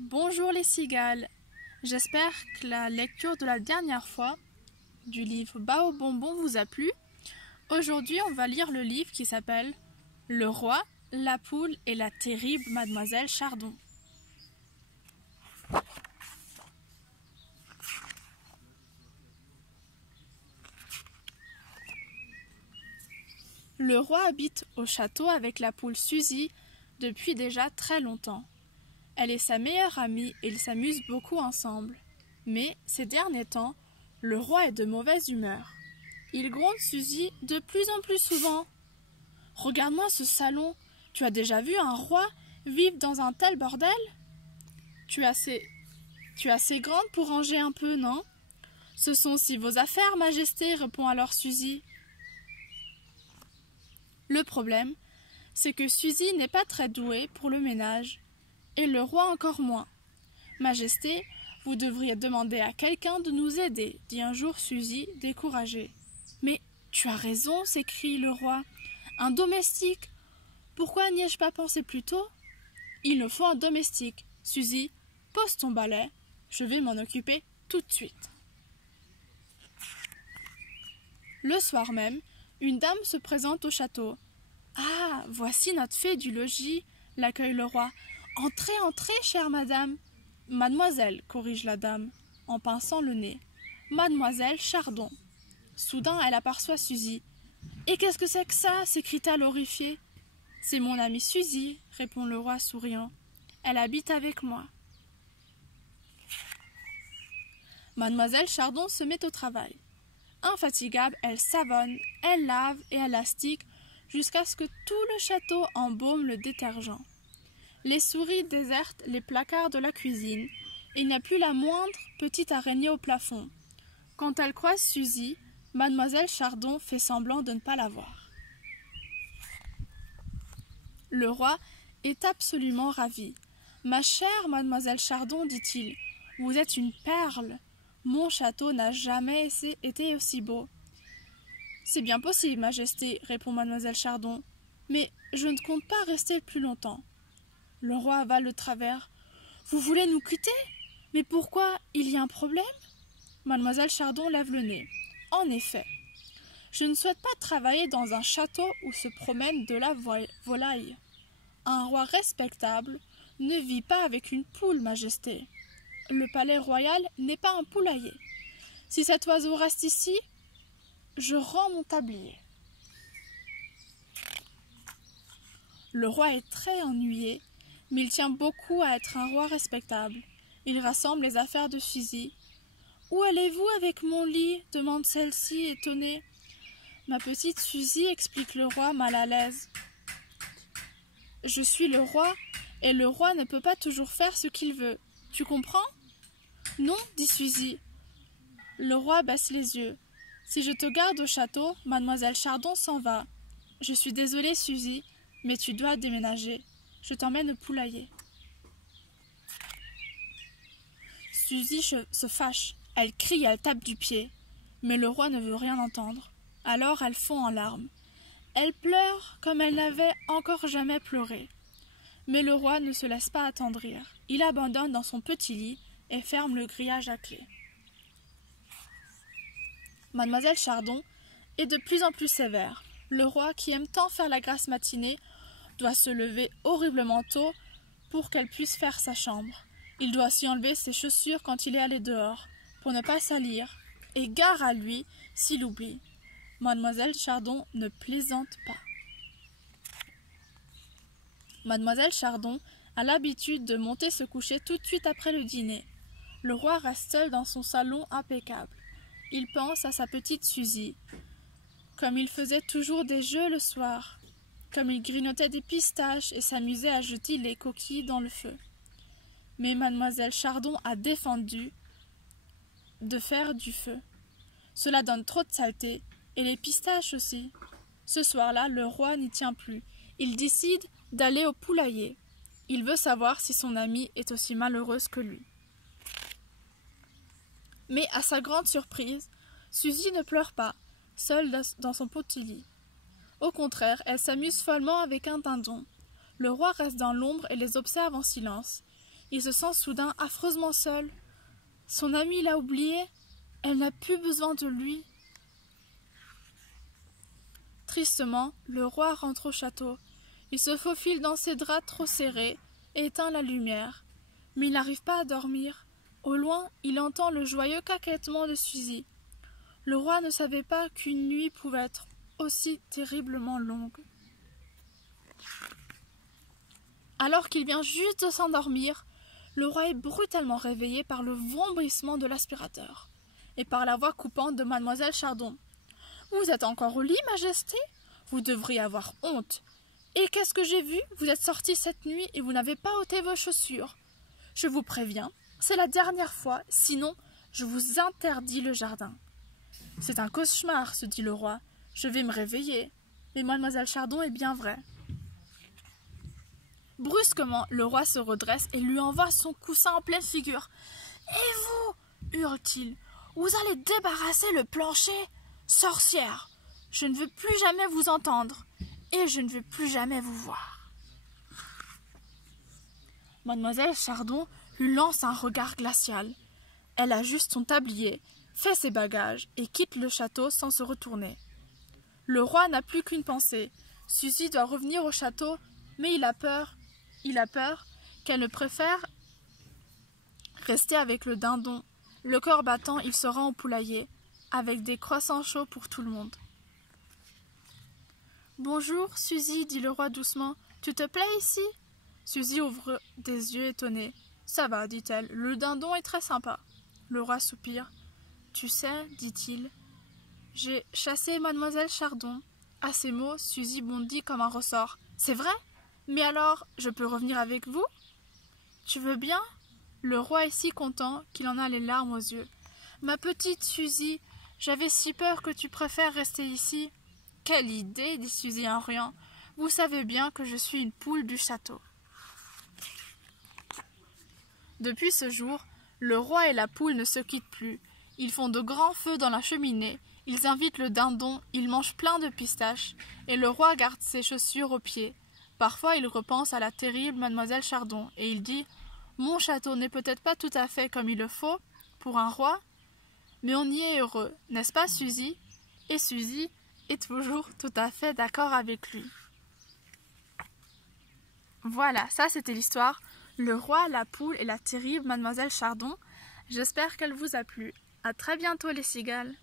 Bonjour les cigales, j'espère que la lecture de la dernière fois du livre Bao Bonbon vous a plu. Aujourd'hui on va lire le livre qui s'appelle Le roi, la poule et la terrible mademoiselle Chardon. Le roi habite au château avec la poule Suzy depuis déjà très longtemps. Elle est sa meilleure amie et ils s'amusent beaucoup ensemble. Mais, ces derniers temps, le roi est de mauvaise humeur. Il gronde Suzy de plus en plus souvent. « Regarde-moi ce salon, tu as déjà vu un roi vivre dans un tel bordel ? Tu es assez grande pour ranger un peu, non ? Ce sont aussi vos affaires, Majesté, répond alors Suzy. Le problème, c'est que Suzy n'est pas très douée pour le ménage. Et le roi encore moins. « Majesté, vous devriez demander à quelqu'un de nous aider, dit un jour Suzy, découragée. « Mais tu as raison, s'écrie le roi. Un domestique. Pourquoi n'y ai-je pas pensé plus tôt ? Il nous faut un domestique. Suzy, pose ton balai. Je vais m'en occuper tout de suite. » Le soir même, une dame se présente au château. « Ah, voici notre fée du logis, » l'accueille le roi. « Entrez, entrez, chère madame. »« Mademoiselle, » corrige la dame, en pinçant le nez. « Mademoiselle Chardon. » Soudain, elle aperçoit Suzy. « Et qu'est-ce que c'est que ça ?» s'écrie-t-elle horrifiée. « C'est mon amie Suzy, » répond le roi souriant. « Elle habite avec moi. » Mademoiselle Chardon se met au travail. Infatigable, elle savonne, elle lave et elle astique jusqu'à ce que tout le château embaume le détergent. Les souris désertent les placards de la cuisine et il n'y a plus la moindre petite araignée au plafond. Quand elle croise Suzy, mademoiselle Chardon fait semblant de ne pas la voir. Le roi est absolument ravi. « Ma chère mademoiselle Chardon, dit-il, vous êtes une perle. Mon château n'a jamais été aussi beau. »« C'est bien possible, Majesté, répond mademoiselle Chardon, mais je ne compte pas rester plus longtemps. » Le roi avale le travers. « Vous voulez nous quitter ? Mais pourquoi ? Il y a un problème ?» Mademoiselle Chardon lève le nez. « En effet, je ne souhaite pas travailler dans un château où se promène de la volaille. Un roi respectable ne vit pas avec une poule, Majesté. Le palais royal n'est pas un poulailler. Si cet oiseau reste ici, je rends mon tablier. » Le roi est très ennuyé, mais il tient beaucoup à être un roi respectable. Il rassemble les affaires de Suzy. « Où allez-vous avec mon lit ?» demande celle-ci, étonnée. « Ma petite Suzy, » explique le roi, mal à l'aise. « Je suis le roi, et le roi ne peut pas toujours faire ce qu'il veut. Tu comprends ? » ?»« Non, » dit Suzy. Le roi baisse les yeux. « Si je te garde au château, mademoiselle Chardon s'en va. Je suis désolée, Suzy, mais tu dois déménager. Je t'emmène au poulailler. » Suzy se fâche. Elle crie, elle tape du pied. Mais le roi ne veut rien entendre. Alors elle fond en larmes. Elle pleure comme elle n'avait encore jamais pleuré. Mais le roi ne se laisse pas attendrir. Il abandonne dans son petit lit et ferme le grillage à clé. Mademoiselle Chardon est de plus en plus sévère. Le roi, qui aime tant faire la grasse matinée, doit se lever horriblement tôt pour qu'elle puisse faire sa chambre. Il doit aussi enlever ses chaussures quand il est allé dehors, pour ne pas salir, et gare à lui s'il oublie. Mademoiselle Chardon ne plaisante pas. Mademoiselle Chardon a l'habitude de monter se coucher tout de suite après le dîner. Le roi reste seul dans son salon impeccable. Il pense à sa petite Suzy, comme il faisait toujours des jeux le soir, comme il grignotait des pistaches et s'amusait à jeter les coquilles dans le feu. Mais mademoiselle Chardon a défendu de faire du feu. Cela donne trop de saleté, et les pistaches aussi. Ce soir-là, le roi n'y tient plus. Il décide d'aller au poulailler. Il veut savoir si son amie est aussi malheureuse que lui. Mais à sa grande surprise, Suzy ne pleure pas, seule dans son petit lit. Au contraire, elle s'amuse follement avec un dindon. Le roi reste dans l'ombre et les observe en silence. Il se sent soudain affreusement seul. Son amie l'a oublié, elle n'a plus besoin de lui. Tristement, le roi rentre au château. Il se faufile dans ses draps trop serrés et éteint la lumière. Mais il n'arrive pas à dormir. Au loin, il entend le joyeux caquettement de Suzy. Le roi ne savait pas qu'une nuit pouvait être aussi terriblement longue. Alors qu'il vient juste de s'endormir, le roi est brutalement réveillé par le vomissement de l'aspirateur et par la voix coupante de mademoiselle Chardon. « Vous êtes encore au lit, Majesté ? Vous devriez avoir honte. Et qu'est-ce que j'ai vu ? Vous êtes sorti cette nuit et vous n'avez pas ôté vos chaussures. Je vous préviens, c'est la dernière fois, sinon je vous interdis le jardin. » « C'est un cauchemar, se dit le roi. Je vais me réveiller. Mais mademoiselle Chardon est bien vraie. » Brusquement, le roi se redresse et lui envoie son coussin en pleine figure. « Et vous, hurle-t-il, vous allez débarrasser le plancher ? Sorcière, je ne veux plus jamais vous entendre et je ne veux plus jamais vous voir. » Mademoiselle Chardon lui lance un regard glacial. Elle ajuste son tablier, fait ses bagages et quitte le château sans se retourner. Le roi n'a plus qu'une pensée. Suzy doit revenir au château, mais il a peur qu'elle ne préfère rester avec le dindon. Le cœur battant, il se rend au poulailler, avec des croissants chauds pour tout le monde. « Bonjour, Suzy, dit le roi doucement. Tu te plais ici ?» Suzy ouvre des yeux étonnés. « Ça va, dit-elle, le dindon est très sympa. » Le roi soupire. « Tu sais, dit-il, j'ai chassé mademoiselle Chardon. » À ces mots, Suzy bondit comme un ressort. « C'est vrai ? Mais alors, je peux revenir avec vous ? » « Tu veux bien ?» Le roi est si content qu'il en a les larmes aux yeux. « Ma petite Suzy, j'avais si peur que tu préfères rester ici. »« Quelle idée !» dit Suzy en riant. « Vous savez bien que je suis une poule du château. » Depuis ce jour, le roi et la poule ne se quittent plus. Ils font de grands feux dans la cheminée, ils invitent le dindon, ils mangent plein de pistaches, et le roi garde ses chaussures aux pieds. Parfois il repense à la terrible mademoiselle Chardon, et il dit « Mon château n'est peut-être pas tout à fait comme il le faut pour un roi, mais on y est heureux, n'est-ce pas Suzy ?» Et Suzy est toujours tout à fait d'accord avec lui. Voilà, ça c'était l'histoire « Le roi, la poule et la terrible mademoiselle Chardon ». J'espère qu'elle vous a plu. À très bientôt les cigales.